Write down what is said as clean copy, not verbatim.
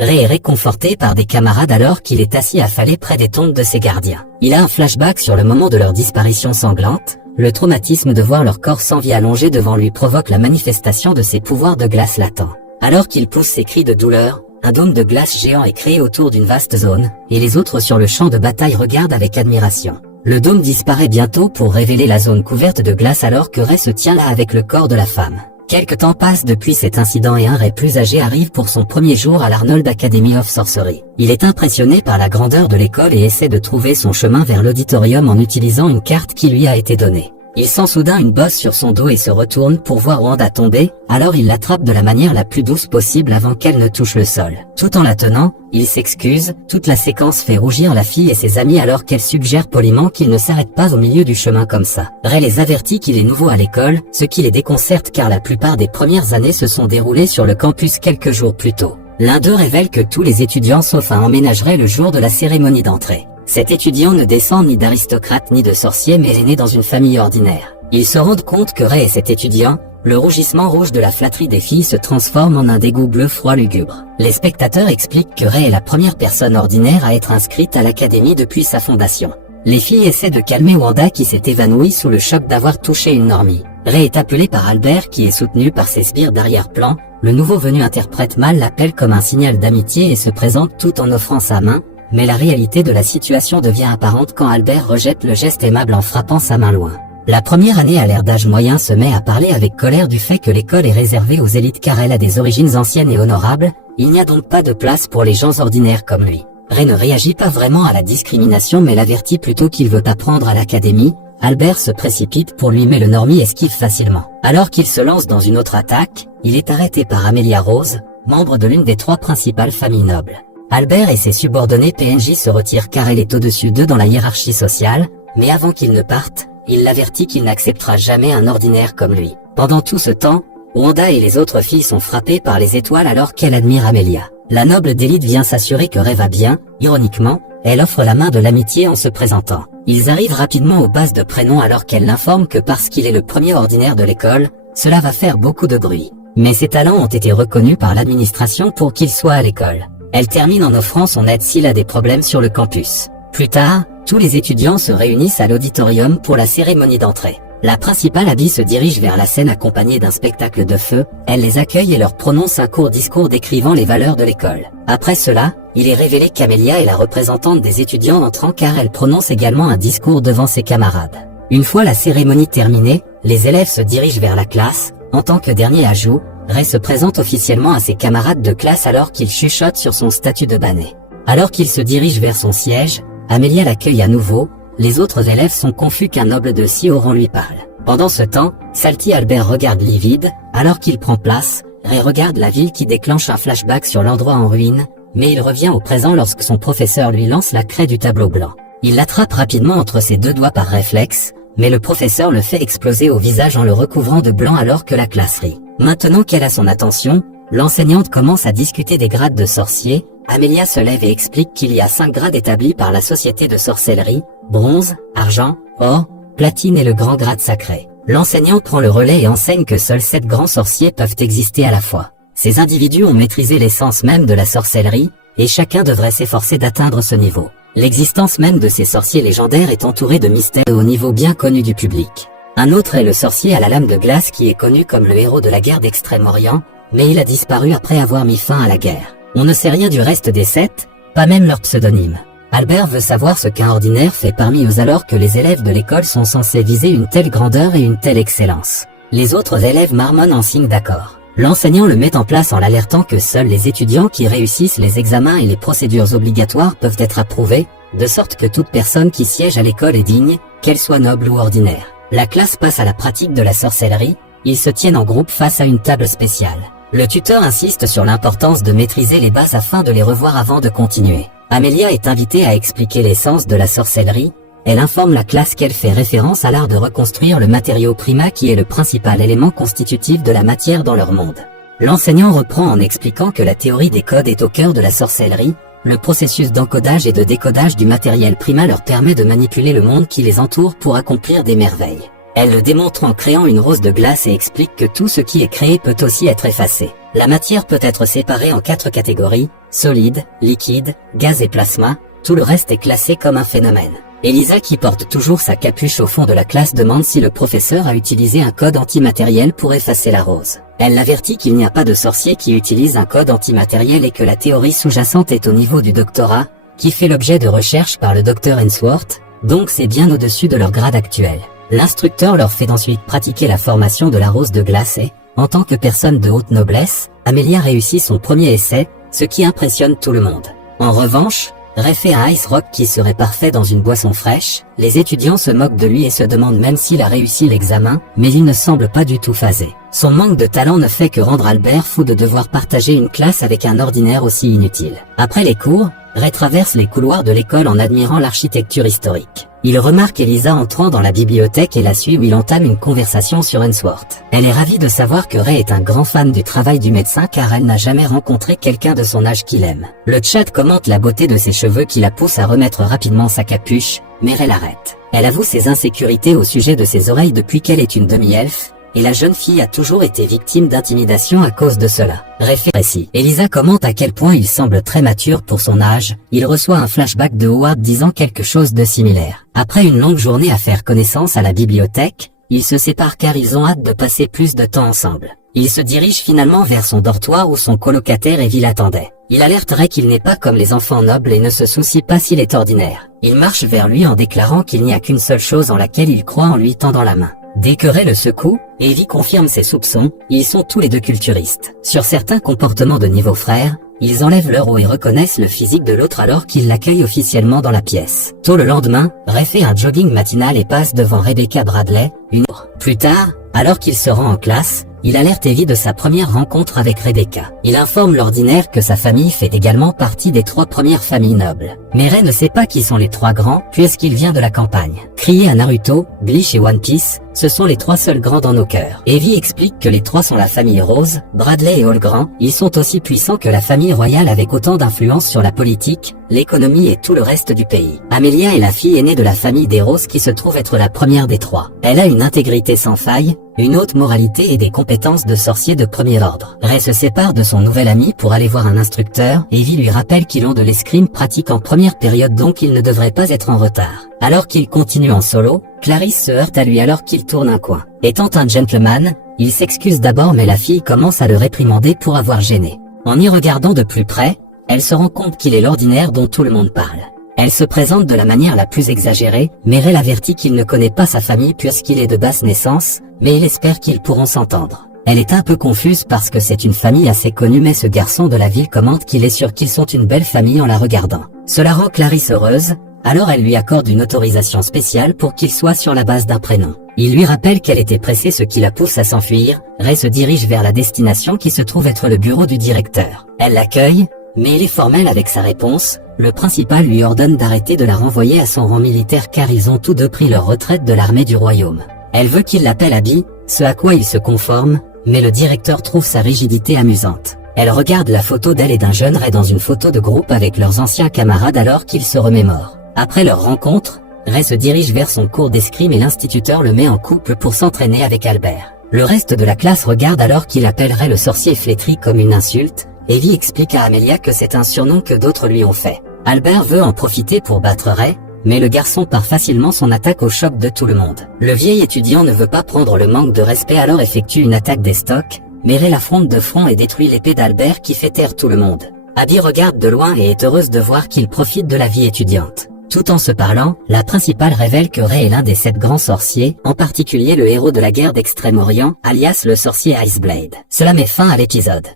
Ray est réconforté par des camarades alors qu'il est assis affalé près des tombes de ses gardiens. Il a un flashback sur le moment de leur disparition sanglante. Le traumatisme de voir leur corps sans vie allongé devant lui provoque la manifestation de ses pouvoirs de glace latents. Alors qu'il pousse ses cris de douleur, un dôme de glace géant est créé autour d'une vaste zone, et les autres sur le champ de bataille regardent avec admiration. Le dôme disparaît bientôt pour révéler la zone couverte de glace alors que Ray se tient là avec le corps de la femme. Quelque temps passe depuis cet incident et un Ray plus âgé arrive pour son premier jour à l'Arnold Academy of Sorcery. Il est impressionné par la grandeur de l'école et essaie de trouver son chemin vers l'auditorium en utilisant une carte qui lui a été donnée. Il sent soudain une bosse sur son dos et se retourne pour voir Wanda tomber, alors il l'attrape de la manière la plus douce possible avant qu'elle ne touche le sol. Tout en la tenant, il s'excuse, toute la séquence fait rougir la fille et ses amis alors qu'elle suggère poliment qu'ils ne s'arrêtent pas au milieu du chemin comme ça. Ray les avertit qu'il est nouveau à l'école, ce qui les déconcerte car la plupart des premières années se sont déroulées sur le campus quelques jours plus tôt. L'un d'eux révèle que tous les étudiants sauf un emménageraient le jour de la cérémonie d'entrée. Cet étudiant ne descend ni d'aristocrate ni de sorcier mais est né dans une famille ordinaire. Ils se rendent compte que Ray est cet étudiant, le rougissement rouge de la flatterie des filles se transforme en un dégoût bleu froid lugubre. Les spectateurs expliquent que Ray est la première personne ordinaire à être inscrite à l'académie depuis sa fondation. Les filles essaient de calmer Wanda qui s'est évanouie sous le choc d'avoir touché une normie. Ray est appelé par Albert qui est soutenu par ses sbires d'arrière-plan. Le nouveau venu interprète mal l'appel comme un signal d'amitié et se présente tout en offrant sa main. Mais la réalité de la situation devient apparente quand Albert rejette le geste aimable en frappant sa main loin. La première année à l'ère d'âge moyen se met à parler avec colère du fait que l'école est réservée aux élites car elle a des origines anciennes et honorables, il n'y a donc pas de place pour les gens ordinaires comme lui. Ray ne réagit pas vraiment à la discrimination mais l'avertit plutôt qu'il veut apprendre à l'académie. Albert se précipite pour lui mais le normie esquive facilement. Alors qu'il se lance dans une autre attaque, il est arrêté par Amelia Rose, membre de l'une des 3 principales familles nobles. Albert et ses subordonnés PNJ se retirent car elle est au-dessus d'eux dans la hiérarchie sociale, mais avant qu'il ne parte, il l'avertit qu'il n'acceptera jamais un ordinaire comme lui. Pendant tout ce temps, Wanda et les autres filles sont frappées par les étoiles alors qu'elle admire Amelia. La noble d'élite vient s'assurer que Ray va bien, ironiquement, elle offre la main de l'amitié en se présentant. Ils arrivent rapidement aux bases de prénoms alors qu'elle l'informe que parce qu'il est le premier ordinaire de l'école, cela va faire beaucoup de bruit. Mais ses talents ont été reconnus par l'administration pour qu'il soit à l'école. Elle termine en offrant son aide s'il a des problèmes sur le campus. Plus tard, tous les étudiants se réunissent à l'auditorium pour la cérémonie d'entrée. La principale Abby se dirige vers la scène accompagnée d'un spectacle de feu, elle les accueille et leur prononce un court discours décrivant les valeurs de l'école. Après cela, il est révélé qu'Amelia est la représentante des étudiants entrants car elle prononce également un discours devant ses camarades. Une fois la cérémonie terminée, les élèves se dirigent vers la classe. En tant que dernier ajout, Ray se présente officiellement à ses camarades de classe alors qu'il chuchote sur son statut de banné. Alors qu'il se dirige vers son siège, Amelia l'accueille à nouveau, les autres élèves sont confus qu'un noble de si haut rang lui parle. Pendant ce temps, Salty Albert regarde livide, alors qu'il prend place, Ray regarde la ville qui déclenche un flashback sur l'endroit en ruine, mais il revient au présent lorsque son professeur lui lance la craie du tableau blanc. Il l'attrape rapidement entre ses 2 doigts par réflexe, mais le professeur le fait exploser au visage en le recouvrant de blanc alors que la classe rit. Maintenant qu'elle a son attention, l'enseignante commence à discuter des grades de sorcier. Amelia se lève et explique qu'il y a 5 grades établis par la société de sorcellerie, bronze, argent, or, platine et le grand grade sacré. L'enseignant prend le relais et enseigne que seuls 7 grands sorciers peuvent exister à la fois. Ces individus ont maîtrisé l'essence même de la sorcellerie, et chacun devrait s'efforcer d'atteindre ce niveau. L'existence même de ces sorciers légendaires est entourée de mystères au niveau bien connu du public. Un autre est le sorcier à la lame de glace qui est connu comme le héros de la guerre d'Extrême-Orient, mais il a disparu après avoir mis fin à la guerre. On ne sait rien du reste des 7, pas même leur pseudonyme. Albert veut savoir ce qu'un ordinaire fait parmi eux alors que les élèves de l'école sont censés viser une telle grandeur et une telle excellence. Les autres élèves marmonnent en signe d'accord. L'enseignant le met en place en l'alertant que seuls les étudiants qui réussissent les examens et les procédures obligatoires peuvent être approuvés, de sorte que toute personne qui siège à l'école est digne, qu'elle soit noble ou ordinaire. La classe passe à la pratique de la sorcellerie, ils se tiennent en groupe face à une table spéciale. Le tuteur insiste sur l'importance de maîtriser les bases afin de les revoir avant de continuer. Amelia est invitée à expliquer l'essence de la sorcellerie. Elle informe la classe qu'elle fait référence à l'art de reconstruire le matériau prima qui est le principal élément constitutif de la matière dans leur monde. L'enseignant reprend en expliquant que la théorie des codes est au cœur de la sorcellerie. Le processus d'encodage et de décodage du matériel prima leur permet de manipuler le monde qui les entoure pour accomplir des merveilles. Elle le démontre en créant une rose de glace et explique que tout ce qui est créé peut aussi être effacé. La matière peut être séparée en 4 catégories, solide, liquide, gaz et plasma, tout le reste est classé comme un phénomène. Elisa, qui porte toujours sa capuche au fond de la classe, demande si le professeur a utilisé un code antimatériel pour effacer la rose. Elle l'avertit qu'il n'y a pas de sorcier qui utilise un code antimatériel et que la théorie sous-jacente est au niveau du doctorat, qui fait l'objet de recherches par le Dr Ainsworth, donc c'est bien au-dessus de leur grade actuel. L'instructeur leur fait ensuite pratiquer la formation de la rose de glace et, en tant que personne de haute noblesse, Amelia réussit son premier essai, ce qui impressionne tout le monde. En revanche, Ray fait un ice rock qui serait parfait dans une boisson fraîche, les étudiants se moquent de lui et se demandent même s'il a réussi l'examen, mais il ne semble pas du tout phasé. Son manque de talent ne fait que rendre Albert fou de devoir partager une classe avec un ordinaire aussi inutile. Après les cours, Ray traverse les couloirs de l'école en admirant l'architecture historique. Il remarque Elisa entrant dans la bibliothèque et la suit où il entame une conversation sur Ainsworth. Elle est ravie de savoir que Ray est un grand fan du travail du médecin car elle n'a jamais rencontré quelqu'un de son âge qu'il aime. Le chat commente la beauté de ses cheveux qui la pousse à remettre rapidement sa capuche, mais Ray l'arrête. Elle avoue ses insécurités au sujet de ses oreilles depuis qu'elle est une demi-elfe, et la jeune fille a toujours été victime d'intimidation à cause de cela. Récit. Elisa commente à quel point il semble très mature pour son âge, il reçoit un flashback de Howard disant quelque chose de similaire. Après une longue journée à faire connaissance à la bibliothèque, ils se séparent car ils ont hâte de passer plus de temps ensemble. Il se dirige finalement vers son dortoir où son colocataire Evie l'attendait. Il alerterait qu'il n'est pas comme les enfants nobles et ne se soucie pas s'il est ordinaire. Il marche vers lui en déclarant qu'il n'y a qu'une seule chose en laquelle il croit en lui tendant la main. Dès que Ray le secoue, Evie confirme ses soupçons, ils sont tous les deux culturistes. Sur certains comportements de niveau frère, ils enlèvent leur haut et reconnaissent le physique de l'autre alors qu'ils l'accueillent officiellement dans la pièce. Tôt le lendemain, Ray fait un jogging matinal et passe devant Rebecca Bradley, une heure plus tard, alors qu'il se rend en classe, il alerte Evie de sa première rencontre avec Rebecca. Il informe l'ordinaire que sa famille fait également partie des 3 premières familles nobles. Mais Ray ne sait pas qui sont les 3 grands puisqu'il vient de la campagne. Crié à Naruto, Bleach et One Piece, ce sont les 3 seuls grands dans nos cœurs. Evie explique que les 3 sont la famille Rose, Bradley et Hallgrand. Ils sont aussi puissants que la famille royale avec autant d'influence sur la politique, l'économie et tout le reste du pays. Amelia est la fille aînée de la famille des Roses qui se trouve être la première des 3. Elle a une intégrité sans faille, une haute moralité et des compétences de sorcier de premier ordre. Ray se sépare de son nouvel ami pour aller voir un instructeur. Evie lui rappelle qu'ils ont de l'escrime pratique en première période donc il ne devrait pas être en retard. Alors qu'il continue en solo, Clarisse se heurte à lui alors qu'il tourne un coin. Étant un gentleman, il s'excuse d'abord mais la fille commence à le réprimander pour avoir gêné. En y regardant de plus près, elle se rend compte qu'il est l'ordinaire dont tout le monde parle. Elle se présente de la manière la plus exagérée, mais Ray l'avertit qu'il ne connaît pas sa famille puisqu'il est de basse naissance, mais il espère qu'ils pourront s'entendre. Elle est un peu confuse parce que c'est une famille assez connue mais ce garçon de la ville commente qu'il est sûr qu'ils sont une belle famille en la regardant. Cela rend Clarisse heureuse, alors elle lui accorde une autorisation spéciale pour qu'il soit sur la base d'un prénom. Il lui rappelle qu'elle était pressée ce qui la pousse à s'enfuir. Ray se dirige vers la destination qui se trouve être le bureau du directeur. Elle l'accueille, mais il est formel avec sa réponse. Le principal lui ordonne d'arrêter de la renvoyer à son rang militaire car ils ont tous deux pris leur retraite de l'armée du royaume. Elle veut qu'il l'appelle Abby, ce à quoi il se conforme, mais le directeur trouve sa rigidité amusante. Elle regarde la photo d'elle et d'un jeune Ray dans une photo de groupe avec leurs anciens camarades alors qu'ils se remémorent. Après leur rencontre, Ray se dirige vers son cours d'escrime et l'instituteur le met en couple pour s'entraîner avec Albert. Le reste de la classe regarde alors qu'il appellerait le sorcier flétri comme une insulte. Evie explique à Amelia que c'est un surnom que d'autres lui ont fait. Albert veut en profiter pour battre Ray, mais le garçon part facilement son attaque au choc de tout le monde. Le vieil étudiant ne veut pas prendre le manque de respect alors effectue une attaque des stocks, mais Ray l'affronte de front et détruit l'épée d'Albert qui fait taire tout le monde. Abby regarde de loin et est heureuse de voir qu'il profite de la vie étudiante. Tout en se parlant, la principale révèle que Ray est l'un des 7 grands sorciers, en particulier le héros de la guerre d'Extrême-Orient, alias le sorcier Iceblade. Cela met fin à l'épisode.